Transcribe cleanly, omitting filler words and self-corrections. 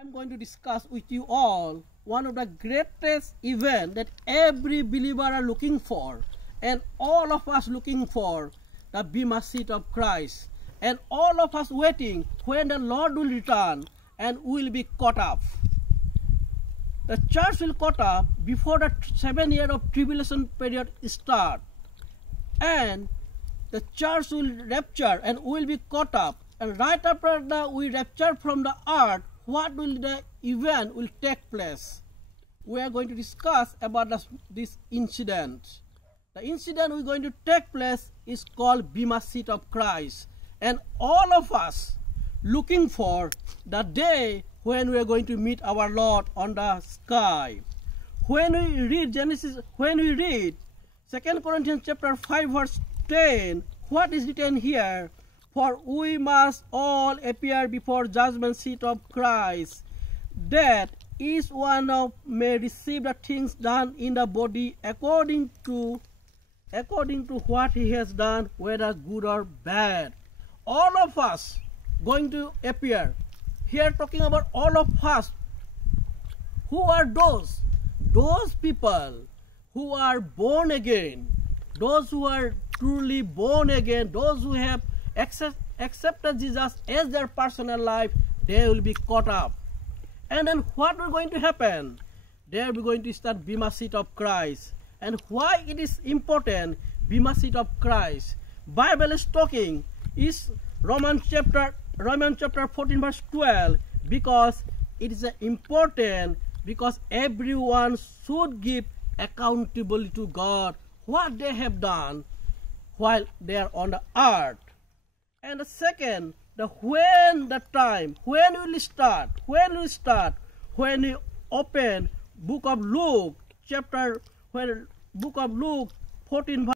I'm going to discuss with you all one of the greatest events that every believer are looking for, and all of us looking for, the Bema seat of Christ, and all of us waiting when the Lord will return and will be caught up. The church will caught up before the 7 year of tribulation period start, and the church will rapture and will be caught up, and right after we rapture from the earth, what will the event will take place? We are going to discuss about this incident. The incident we're going to take place is called Bema seat of Christ, and all of us looking for the day when we are going to meet our Lord on the sky. When we read Genesis, when we read 2 Corinthians chapter 5 verse 10, what is written here? For we must all appear before judgment seat of Christ, that each one of may receive the things done in the body according to what he has done, whether good or bad. All of us going to appear. Here talking about all of us. Who are those? Those people who are born again, those who are truly born again, those who have accepted Jesus as their personal life, they will be caught up. And then what will going to happen? They will be going to start Bema seat of Christ. And why it is important, Bema seat of Christ? Bible is talking is Romans chapter 14 verse 12, because it is important, because everyone should give accountability to God what they have done while they are on the earth. And the second, when we open book of Luke 14 verse